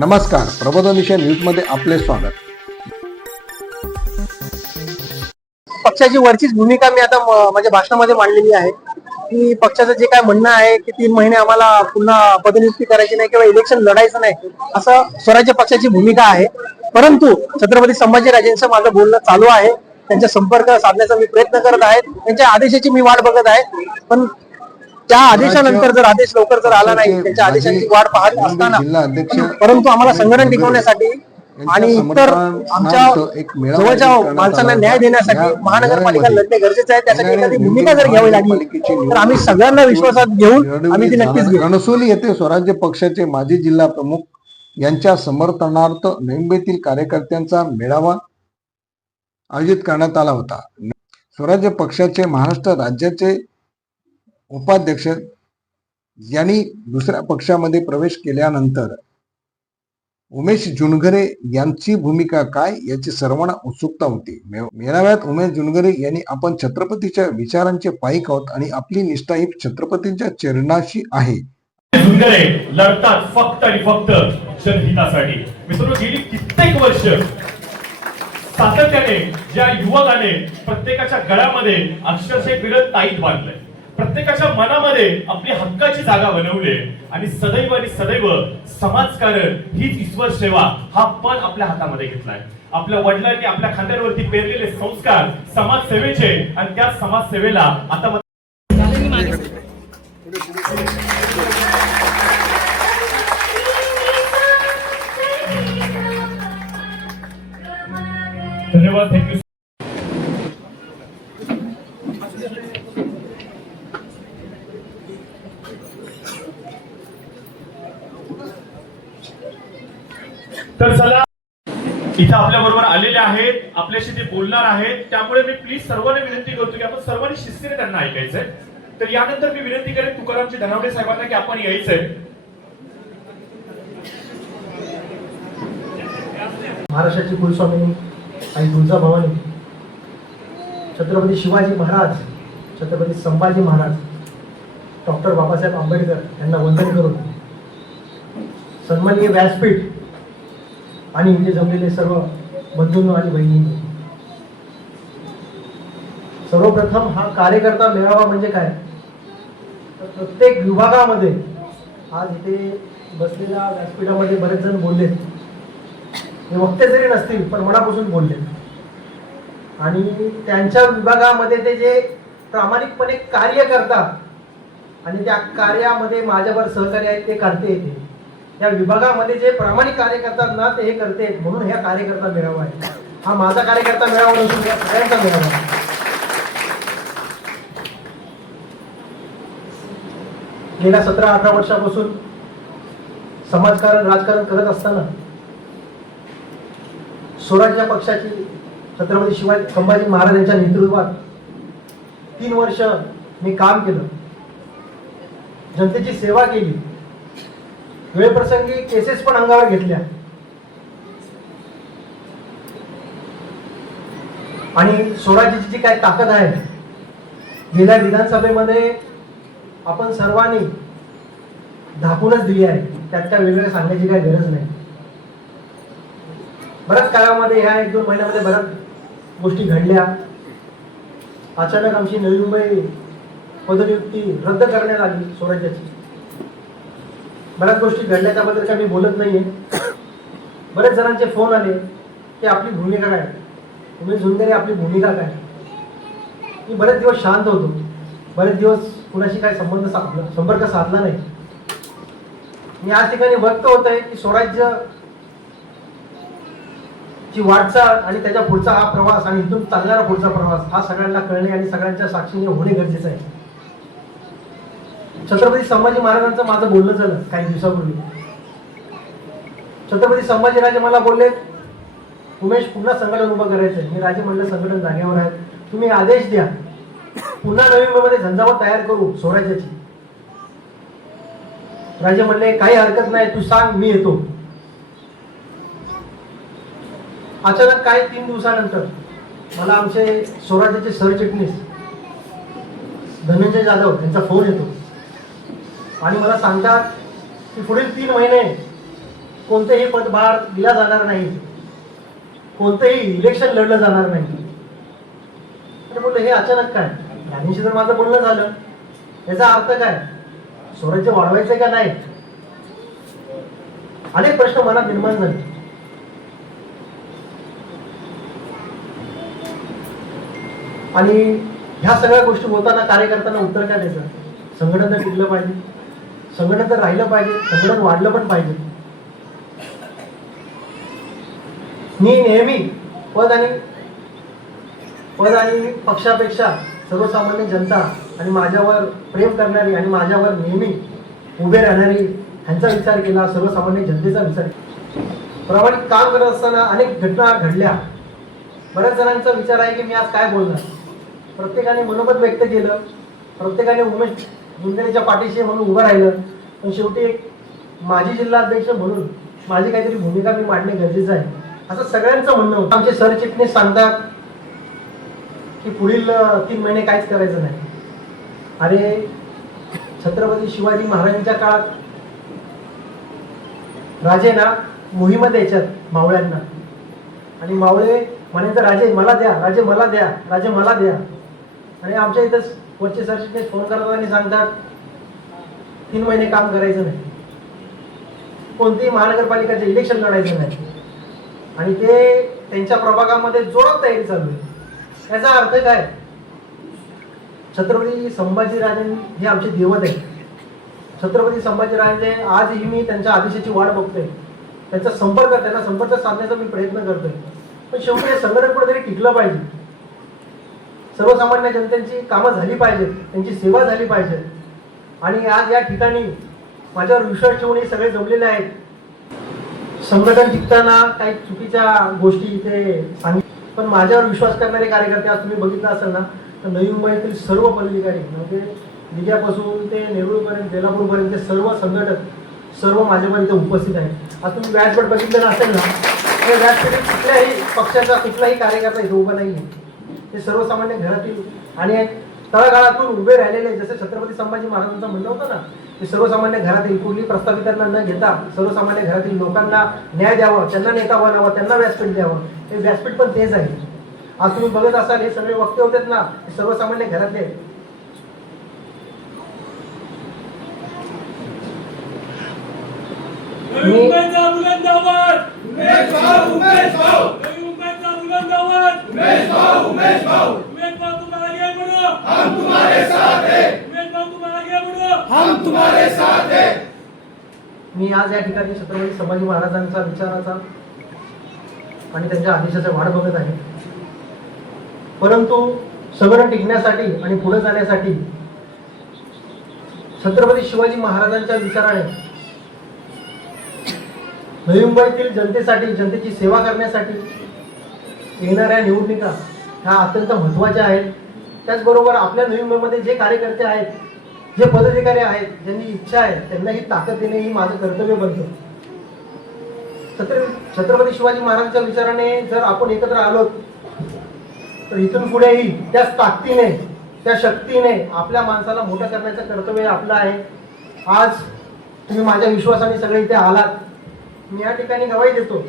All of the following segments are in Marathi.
नमस्कार. प्रबोधनिशा न्यूजमध्ये आपले स्वागत. पक्षाची वरचीच भूमिका मी आता माझ्या भाषणामध्ये मांडलेली आहे. की पक्षाचं जे काय म्हणणं आहे की तीन महिने आम्हाला पुन्हा पदनियुक्ती करायची नाही किंवा इलेक्शन लढायचं नाही असं स्वराज्य पक्षाची भूमिका आहे. परंतु छत्रपती संभाजीराजेंचं माझं बोलणं चालू आहे. त्यांचा संपर्क साधण्याचा मी प्रयत्न करत आहे. त्यांच्या आदेशाची मी वाट बघत आहे. पण त्या आदेशानंतर जर आदेश लवकर जर आला नाही त्यांच्या आदेशाची वाट पाहत असताना परंतु आम्हाला संघटन टिकवण्यासाठी आणि इतर आमच्या जवळच्या माणसांना न्याय. देण्यासाठी महानगरपालिका लढणे गरजेचं आहे. त्यासाठी एखादी भूमिका जर घ्यावी लागली तर आम्ही सगळ्यांना विश्वासात घेऊन आम्ही ती नक्कीच रणसोली येथे स्वराज्य पक्षाचे माजी जिल्हा प्रमुख यांच्या समर्थनार्थ नेमबेतील कार्यकर्त्यांचा मेळावा आयोजित करण्यात आला होता. स्वराज्य पक्षाचे महाराष्ट्र राज्याचे उपाध्यक्ष यांनी दुसऱ्या पक्षामध्ये प्रवेश केल्यानंतर उमेश जुनगरे यांची भूमिका काय याची सर्वांना उत्सुकता होती. मेळाव्यात उमेश जुनगरे यांनी आपण छत्रपतीच्या विचारांचे पाईक आहोत आणि आपली निष्ठा ही छत्रपतींच्या चरणाशी आहे. जुनगरे लढतात फक्त आणि फक्त जनहितासाठी. मित्रांनो गेली कित्येक वर्ष सातत्याने ज्या युवकाने प्रत्येकाच्या गळ्यामध्ये अक्षरशः एक ताईत बांधलंय. प्रत्येकाच्या मनामध्ये आपली हक्काची जागा बनवली आणि सदैव आणि सदैव समाजकारण हीच ईश्वर सेवा हा पण आपल्या हातामध्ये घेतलाय. आपल्या वडिलांनी आपल्या खांद्यांवरती पेरलेले संस्कार समाजसेवेचे आणि त्या समाजसेवेला आता इथं आपल्या बरोबर आलेले आहेत आपल्याशी ते बोलणार आहेत त्यामुळे मी प्लीज सर्वांना विनंती करतो की आपण सर्वांनी शिस्तीने त्यांना ऐकायचंय. तर यानंतर मी विनंती करेन तुकारामजी धनावडे साहेबांना की आपण यायचंय. महाराष्ट्राची कुलस्वामिनी आणि तुळजाभवानी छत्रपती शिवाजी महाराज छत्रपती संभाजी महाराज डॉक्टर बाबासाहेब आंबेडकर यांना वंदन करून सन्माननीय व्यासपीठ आणि इथे जमलेले सर्व बंधूंनो आणि बहिणी सर्वप्रथम हा कार्यकर्ता मेळावा म्हणजे काय? तर प्रत्येक विभागामध्ये आज इथे बसलेल्या व्यासपीठामध्ये बरेच जण बोलले हे वक्ते जरी नसतील पण मनापासून बोलले आणि त्यांच्या विभागामध्ये ते जे प्रामाणिकपणे कार्य करतात आणि त्या कार्यामध्ये माझ्यावर सहकार्य आहेत ते करते येते या विभागामध्ये जे प्रामाणिक कार्य करतात ना ते हे करते. म्हणून ह्या कार्यकर्ता मेळावा आहे. हा माझा कार्यकर्ता मेळावा नसून या सगळ्यांचा मेळावा आहे. गेल्या सतरा अठरा वर्षापासून समाजकारण राजकारण करत असताना स्वराज्य पक्षाची छत्रपती शिवाजी संभाजी महाराज यांच्या नेतृत्वात तीन वर्ष मी काम केलं. जनतेची सेवा केली. वेळप्रसंगी केसेस पण अंगावर घेतल्या. आणि स्वराज्याची जी काय ताकद आहे गेल्या विधानसभेमध्ये आपण सर्वांनी धापूनच दिली आहे. त्यात काय वेगळं सांगण्याची काही गरज नाही. बऱ्याच काळामध्ये ह्या एक दोन महिन्यामध्ये बऱ्याच गोष्टी घडल्या. अचानक आमची नवी मुंबई पदनियुक्ती रद्द करण्यात आली स्वराज्याची. बऱ्याच गोष्टी घडल्या त्याबद्दल काही मी बोलत नाहीये. बरेच जणांचे फोन आले की आपली भूमिका काय? उमेश झुंदरे आपली भूमिका काय? मी बरेच दिवस शांत होतो. बरेच दिवस कुणाशी काही संबंध साधला संपर्क साधला नाही. मी आज ठिकाणी व्यक्त होत आहे की स्वराज्य ची वाटचाल आणि त्याच्या पुढचा हा प्रवास आणि इथून चालणारा पुढचा प्रवास हा सगळ्यांना कळणे आणि सगळ्यांच्या साक्षीने होणे गरजेचं आहे. छत्रपती संभाजी महाराजांचं माझं बोलणं झालं काही दिवसापूर्वी. छत्रपती संभाजीराजे मला बोलले उमेश पुन्हा संघटन उभं करायचंय. मी राजे म्हणलं संघटन जागेवर आहे तुम्ही आदेश द्या. पुन्हा नोव्हेंबरमध्ये झंझावत तयार करू स्वराज्याची. राजे म्हणले काही हरकत नाही तू सांग मी येतो. अचानक काय तीन दिवसानंतर मला आमचे स्वराज्याचे सरचिटणीस धनंजय जाधव यांचा फोन येतो. आणि मला सांगतात की पुढील तीन महिने कोणतेही पदभार दिला जाणार नाही. कोणतंही इलेक्शन लढलं जाणार नाही. तर बोललं हे अचानक काय? राणीशी जर माझं बोलणं झालं याचा अर्थ काय? स्वराज्य वाढवायचं का नाही? अनेक प्रश्न मनात निर्माण झाले. आणि ह्या सगळ्या गोष्टी होताना कार्यकर्त्यांना उत्तर काय द्यायचं? संघटन तर टिकलं पाहिजे. संघटन तर राहिलं पाहिजे संघटन वाढलं पण पाहिजे. मी नेहमी पद आणि पद आणि पक्षापेक्षा सर्वसामान्य जनता आणि माझ्यावर प्रेम करणारी आणि माझ्यावर नेहमी उभे राहणारी ह्यांचा विचार केला सर्वसामान्य जनतेचा विचार केला. प्रामाणिक काम करत असताना अनेक घटना घडल्या. बऱ्याच जणांचा विचार आहे की मी आज काय बोलणार? प्रत्येकाने मनोमत व्यक्त केलं. प्रत्येकाने उमेश गुंजनेच्या पाठीशी म्हणून उभं राहिलं. पण शेवटी एक माजी जिल्हाध्यक्ष म्हणून माझी काहीतरी भूमिका मी मांडणे गरजेचं आहे. असं सगळ्यांचं म्हणणं होतं. आमचे सरचिटणीस सांगतात की पुढील तीन महिने काहीच करायचं नाही. अरे छत्रपती शिवाजी महाराजांच्या काळात राजे ना मोहिमा द्यायच्यात मावळ्यांना. आणि मावळे म्हणायचं राजे मला द्या राजे मला द्या राजे मला द्या. आणि आमच्या इथं वरचे सरचिटणीस फोन करतात आणि सांगतात तीन महिने काम करायचं नाही. कोणतीही महानगरपालिकाचे इलेक्शन लढायचं नाही. आणि ते त्यांच्या प्रभागामध्ये जोरात तयारी चालू आहे. याचा अर्थ काय? छत्रपती संभाजीराजे हे आमचे देवत आहे छत्रपती संभाजीराजे आजही मी त्यांच्या आदेशाची वाट बघतोय. त्यांचा संपर्क त्यांना संपर्क साधण्याचा मी प्रयत्न करतोय. पण शेवटी हे संघटन कुठेतरी टिकलं पाहिजे. सर्वसामान्य जनतेची कामं झाली पाहिजेत त्यांची सेवा झाली पाहिजे आणि आज या ठिकाणी माझ्यावर विश्वास ठेवून हे सगळे जमलेले आहेत. संघटन जिंकताना काही चुकीच्या गोष्टी इथे सांगित पण माझ्यावर विश्वास करणारे कार्यकर्ते आज तुम्ही बघितलं असाल ना तर नवी मुंबईतील सर्व पदाधिकारी म्हणजे दिघ्यापासून ते नेरूळपर्यंत बेलापूरपर्यंत सर्व संघटक सर्व माझ्यावर इथे उपस्थित आहेत. आज तुम्ही व्यासपीठ बघितलं नसेल ना तर व्यासपीठात कुठल्याही पक्षाचा कुठलाही कार्यकर्ता इथे उभा नाही आहे ते सर्वसामान्य घरातील आणि तळागाळातून उभे राहिलेले जसे छत्रपती संभाजी महाराजांचं म्हणणं होतं ना ते सर्वसामान्य घरातील कुठली प्रस्थापितांना न घेता सर्वसामान्य घरातील लोकांना न्याय द्यावा त्यांना नेता बनावं त्यांना व्यासपीठ द्यावं हे व्यासपीठ पण तेच आहे. आज तुम्ही बघत असाल हे सगळे वक्ते होते ना हे सर्वसामान्य घरातले. आहेत. मी आज या ठिकाणी छत्रपती संभाजी महाराजांचा विचाराचा आणि त्यांच्या आदेशाचा वाढ बघत आहे. परंतु सगळं टिकण्यासाठी आणि पुढे जाण्यासाठी छत्रपती शिवाजी महाराजांच्या विचाराने नवी मुंबईतील जनतेसाठी जनतेची सेवा करण्यासाठी येणाऱ्या निवडणुका ह्या अत्यंत महत्त्वाच्या आहेत. त्याचबरोबर आपल्या नवी मुंबईमध्ये जे कार्यकर्ते आहेत जे पदाधिकारी आहेत ज्यांनी इच्छा आहे त्यांना ही ताकद देणे ही माझं कर्तव्य बनतं. छत्र छत्रपती शिवाजी महाराजांच्या विचाराने जर आपण एकत्र आलो तर इथून पुढेही त्याच ताकदीने त्या शक्तीने आपल्या माणसाला मोठं करण्याचं कर्तव्य आपलं आहे. आज तुम्ही माझ्या विश्वासाने सगळे इथे आलात. मी या ठिकाणी गवाही देतो.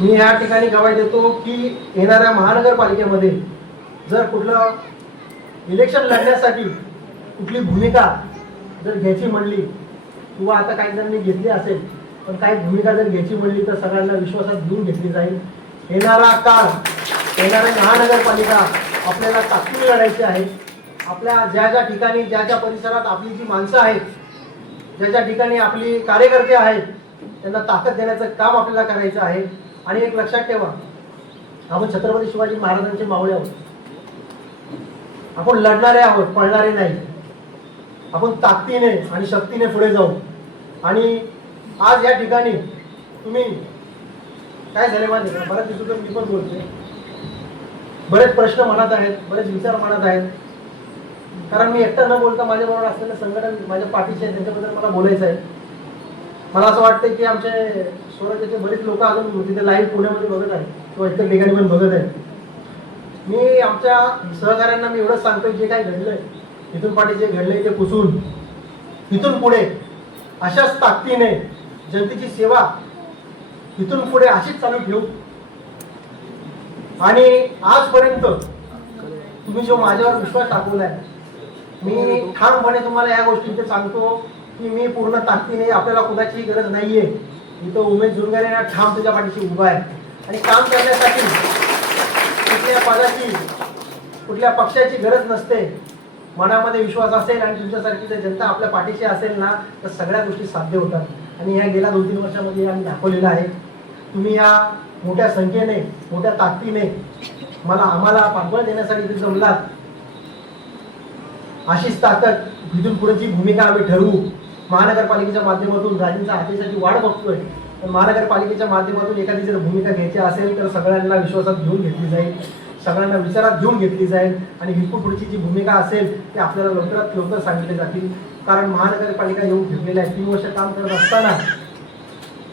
मी या ठिकाणी गवाही देतो की येणाऱ्या महानगरपालिकेमध्ये जर कुठलं इलेक्शन लढण्यासाठी कुठली भूमिका जर घ्यायची म्हणली किंवा आता काही जणांनी घेतली असेल पण काही भूमिका जर घ्यायची म्हणली तर सगळ्यांना विश्वासात घेऊन घेतली जाईल. येणारा काळ येणारी महानगरपालिका आपल्याला ताकदीने लढायची आहे. आपल्या ज्या ज्या ठिकाणी ज्या ज्या परिसरात आपली जी माणसं आहेत ज्या ज्या ठिकाणी आपली कार्यकर्ते आहेत त्यांना ताकद देण्याचं काम आपल्याला करायचं आहे. आणि एक लक्षात ठेवा आपण छत्रपती शिवाजी महाराजांचे मावळे आहोत. आपण लढणारे आहोत पळणारे नाही. आपण ताकदीने आणि शक्तीने पुढे जाऊ. आणि आज या ठिकाणी तुम्ही काय झाले माझे का बऱ्याच मी पण बोलते बरेच प्रश्न म्हणत आहेत बरेच विचार म्हणत आहेत. कारण मी एकटा न बोलता माझ्याबरोबर असलेलं संघटन माझ्या पाठीचे आहे त्यांच्याबद्दल मला बोलायचं आहे. मला असं वाटतं की आमचे स्वराज्याचे बरेच लोक अजून तिथे लाईव्ह पुण्यामध्ये बघत आहेत किंवा इतर ठिकाणी पण बघत आहेत. मी आमच्या सहकाऱ्यांना मी एवढंच सांगतोय जे काही घडलंय इथून पाठी जे घडलंय ते पुसून इथून पुढे अशाच ताकदीने जनतेची सेवा इथून पुढे अशीच चालू ठेवू. आणि आजपर्यंत तुम्ही जो माझ्यावर विश्वास टाकवलाय मी ठामपणे तुम्हाला या गोष्टींचे सांगतो की मी पूर्ण ताकदीने आपल्याला कुणाची गरज नाहीये. इथं उमेश जुनगारे ना ठाम तुझ्या पाठीशी उभा आहे. आणि काम करण्यासाठी कुठल्या पदाची कुठल्या पक्षाची गरज नसते. मनामध्ये विश्वास असेल आणि तुमच्यासारखी जर जनता आपल्या पाठीशी असेल ना तर सगळ्या गोष्टी साध्य होतात. आणि ह्या गेल्या दोन तीन वर्षामध्ये आम्ही दाखवलेलं आहे. तुम्ही या मोठ्या संख्येने मोठ्या ताकदीने मला आम्हाला पाठबळ देण्यासाठी इथे जमलात. अशीच ताकद इथून पुढची भूमिका आम्ही ठरवू. महानगरपालिकेच्या माध्यमातून राजेंच्या आदेशाची वाढ बघतोय. पण महानगरपालिकेच्या माध्यमातून एखादी जर भूमिका घ्यायची असेल तर सगळ्यांना विश्वासात घेऊन घेतली जाईल. सगळ्यांना विचारात घेऊन घेतली जाईल आणि इथून पुढची जी भूमिका असेल ती आपल्याला लवकरात लवकर सांगितली जातील. कारण महानगरपालिका येऊन ठेवलेल्या आहे. तीन वर्ष काम करत असताना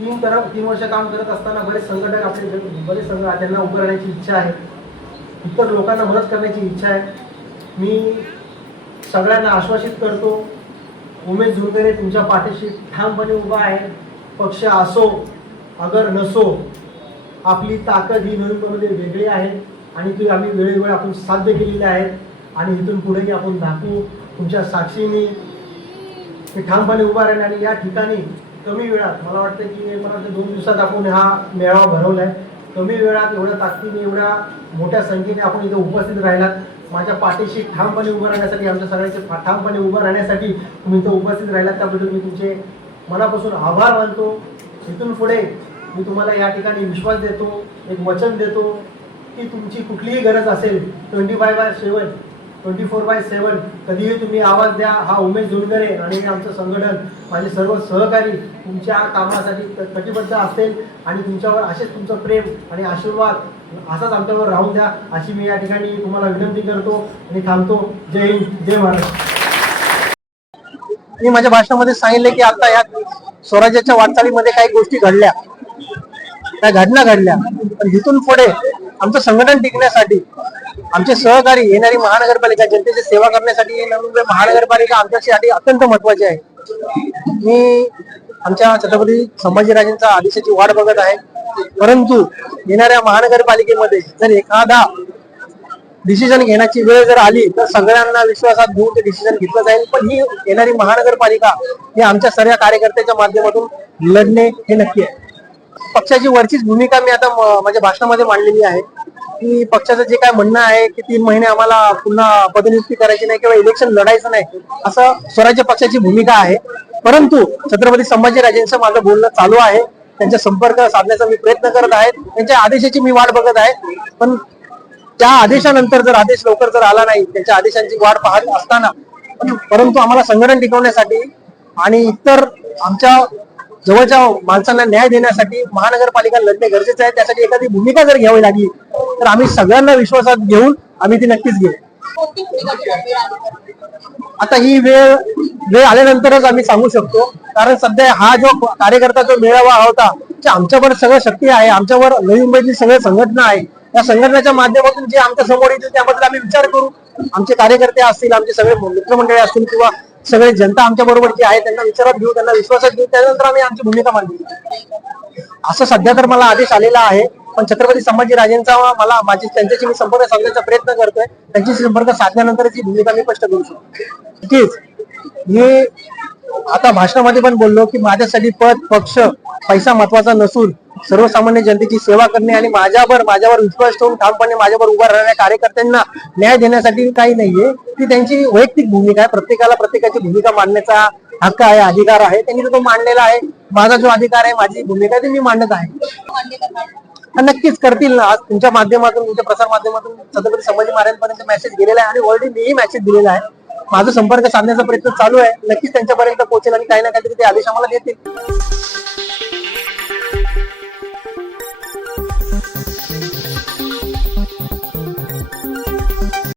तीन तर तीन वर्ष काम करत असताना बरेच संघटक आपले बरेच संघ त्यांना उभं राहण्याची इच्छा आहे. इतर लोकांना मदत करण्याची इच्छा आहे. मी सगळ्यांना आश्वासित करतो उमेश झुरकरे तुमच्या पाठीशी ठामपणे उभा आहे. पक्ष असो अगर नसो आपली ताकद ही नवीनमध्ये वेगळी आहे. आणि ती आम्ही वेळोवेळी आपण साध्य केलेली आहेत. आणि इथून पुढेही आपण दाखवू तुमच्या साक्षीने ठामपणे उभा राहिले आणि या ठिकाणी कमी वेळात मला वाटतं की मला वाटतं दोन दिवसात आपण हा मेळावा भरवला आहे कमी वेळात एवढ्या ताकदीने एवढ्या मोठ्या संख्येने आपण इथे उपस्थित राहिलात. माझ्या पाठीशी ठामपणे उभं राहण्यासाठी आमच्या सगळ्यांचे ठामपणे उभं राहण्यासाठी तुम्ही इथं उपस्थित राहिलात. त्याबद्दल मी तुमचे मनापासून आभार मानतो. इथून पुढे मी तुम्हाला या ठिकाणी विश्वास देतो एक वचन देतो. की तुमची कुठलीही गरज असेल twenty five by seven twenty four by seven कधीही तुम्ही आवाज द्या हा उमेश झुनगरे आणि आमचं संघटन माझे सर्व सहकारी तुमच्या कामासाठी कटिबद्ध असेल आणि तुमच्यावर असेच तुमचं प्रेम आणि आशीर्वाद असाच आमच्यावर राहून द्या अशी मी या ठिकाणी तुम्हाला विनंती करतो आणि थांबतो. जय हिंद जय महाराष्ट्र. मी माझ्या भाषणामध्ये सांगितले की आता या स्वराज्याच्या वाटचालीमध्ये काही गोष्टी घडल्या. त्या घटना घडल्या. पण इथून पुढे आमचं संघटन टिकण्यासाठी आमचे सहकारी येणारी महानगरपालिका जनतेची सेवा करण्यासाठी नवी म्हणजे महानगरपालिका आमच्यासाठी अत्यंत महत्वाची आहे. मी आमच्या छत्रपती संभाजीराजेंचा आदेशाची वाट बघत आहे. परंतु येणाऱ्या महानगरपालिकेमध्ये जर एखादा डिसिजन घेण्याची वेळ जर आली तर सगळ्यांना विश्वासात घेऊन ते डिसिजन घेतलं जाईल. पण ही येणारी महानगरपालिका ही आमच्या सर्व कार्यकर्त्याच्या माध्यमातून लढणे हे नक्की आहे. पक्षाची वरचीच भूमिका मी आता माझ्या भाषणामध्ये मांडलेली आहे. की पक्षाचं जे काय म्हणणं आहे की तीन महिने आम्हाला पुन्हा पदनियुक्ती करायची नाही किंवा इलेक्शन लढायचं नाही असं स्वराज्य पक्षाची भूमिका आहे. परंतु छत्रपती संभाजीराजेंचं माझं बोलणं चालू आहे. त्यांचा संपर्क साधण्याचा मी प्रयत्न करत आहे त्यांच्या आदेशाची मी वाट बघत आहे. पण त्या आदेशानंतर जर आदेश लवकर जर आला नाही त्यांच्या आदेशांची वाट पाहत असताना परंतु आम्हाला संघटन टिकवण्यासाठी आणि इतर आमच्या जवळच्या माणसांना न्याय देण्यासाठी महानगरपालिका लढणे गरजेचं आहे. त्यासाठी एखादी भूमिका जर घ्यावी लागली तर आम्ही सगळ्यांना विश्वासात घेऊन आम्ही ती नक्कीच घेऊ. आता ही वेळ वेळ आल्यानंतरच आम्ही सांगू शकतो. कारण सध्या हा जो कार्यकर्ता जो मेळावा होता ते आमच्यावर सगळं शक्ती आहे. आमच्यावर नवी मुंबईतली सगळ्या संघटना आहे. या संघटनेच्या माध्यमातून जे आमच्यासमोर येतील त्याबद्दल आम्ही विचार करू. आमचे कार्यकर्ते असतील आमचे सगळे मित्रमंडळी असतील किंवा सगळे जनता आमच्या बरोबर जी आहे त्यांना विचारात घेऊ त्यांना विश्वासात घेऊ त्यानंतर आम्ही आमची भूमिका मांडली असं सध्या तर मला आदेश आलेला आहे पण छत्रपती संभाजीराजेंचा मला माझी त्यांच्याशी मी संपर्क साधण्याचा प्रयत्न करतोय. त्यांच्याशी संपर्क साधल्यानंतर ही भूमिका मी स्पष्ट करू शकतो. नक्कीच मी आता भाषणामध्ये पण बोललो की माझ्यासाठी पद पक्ष पैसा महत्त्वाचा नसून सर्वसामान्य जनतेची सेवा करणे आणि माझ्यावर माझ्यावर विश्वास ठेवून ठामपणे माझ्यावर उभा राहणाऱ्या कार्यकर्त्यांना न्याय देण्यासाठी काही नाहीये. ती त्यांची वैयक्तिक भूमिका आहे. प्रत्येकाला प्रत्येकाची भूमिका मांडण्याचा हक्क आहे अधिकार आहे. त्यांनी तो मांडलेला आहे. माझा जो अधिकार आहे माझी भूमिका आहे ती मी मांडत आहे. नक्कीच करतील ना. आज तुमच्या माध्यमातून तुमच्या प्रसार माध्यमातून छत्रपती संभाजी महाराजांपर्यंत मेसेज गेलेला आहे आणि ऑलरेडी मीही मेसेज दिलेला आहे. माझा संपर्क साधण्याचा प्रयत्न चालू आहे. नक्कीच त्यांच्यापर्यंत पोहोचेल आणि काही ना काहीतरी ते आदेश आम्हाला देतील.